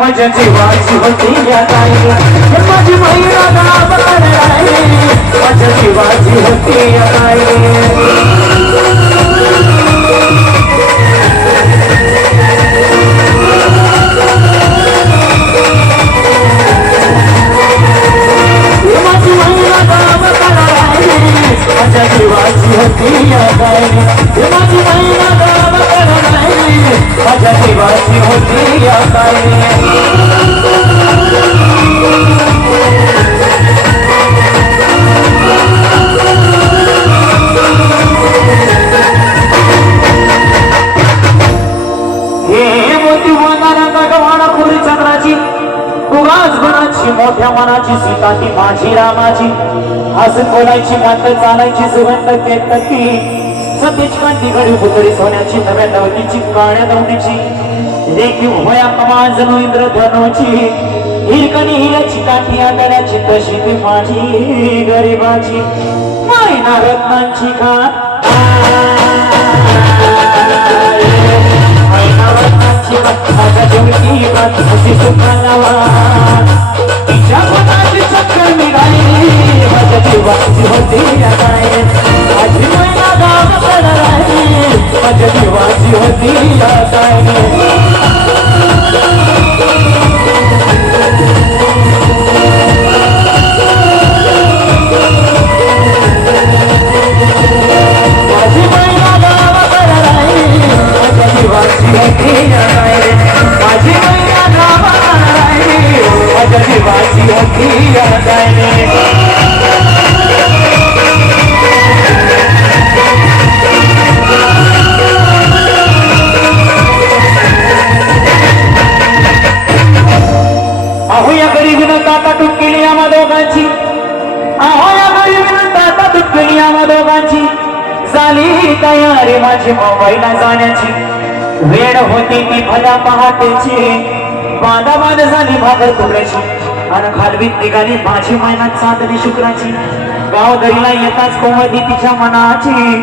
माझ्या जीवाची होती या ताई माझी मैया गावाला माझ्या जीवाची होती या ताई माझ्या जीवाची होती या ताई माझी मैया गावाला माझ्या जीवाची होती या ताई मोठ्या मनाची सीता ती माझी रामाची हसून बोलायची मात चालायची सुगंध केतकी सतीच कांती घडी पुतळी सोन्याची नव्या नवतीची काळ्या नवतीची देखील होया कमाल जणू इंद्रधनुची हिरकणी हिऱ्याची काठी आदळ्याची तशी ती माझी गरिबाची मायना रत्नांची खान मायना रत्नांची माझ्या जीवची बात अशी सुखालावा चक्कर निघाली माझ्या जीवाची होती या ताई माझी मैया गावाला राहिली माझ्या जीवाची होती या ताई माझी मैया गावाला राहिली माझ्या जीवाची होती या ताई माझी मैया गावाला राहिली माझ्या जीवाची होती या ताई अहो या गरीबीनं ताटातूट केली आम्हा दोघांची अहो या गरीबीनं ताटातूट केली आम्हा दोघांची झाली तयारी माझी मुंबईला जाण्याची वेळ होती ती भल्या पहाटेची बांधा बांध झाली भाकर तुकड्याची आणि खालवीत निघाली माझी महिन्यात चांदणी शुक्राची गाव दरीला येताच कोमधी तिच्या मनाची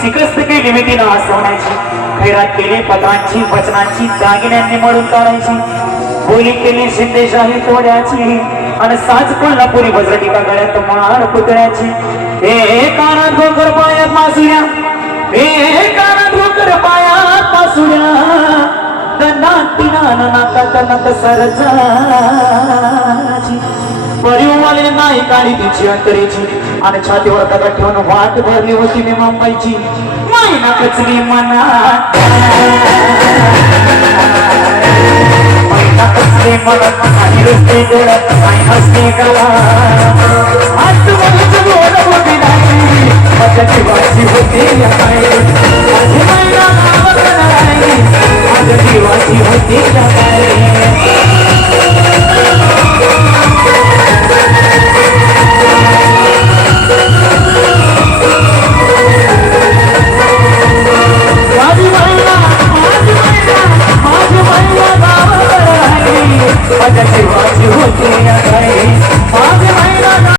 सिकस्त केली मी तिनं हसवण्याची खैरात केली पत्रांची वचनांची दागिन्यांनी मळून काढायची बोली केली शिंदेशाही तोड्याची आणि साज कोल्हापुरी बजरटिका गळ्यात मार पुतळ्याची हे कानात डोकर पायात मासुऱ्या हे कानात डोकर पायात मासुऱ्या सरजाची परिवाले नाही काढी तिची अंतरेची आणि छातीवर दगड ठेवून वाट भरली होती मी मुंबईची मैना कचली मना मैना कचली मनात आणि रस्ते डोळ्यात नाही हसते गला आज बोलत बोल होती नाही माझ्या जीवाची होती माझी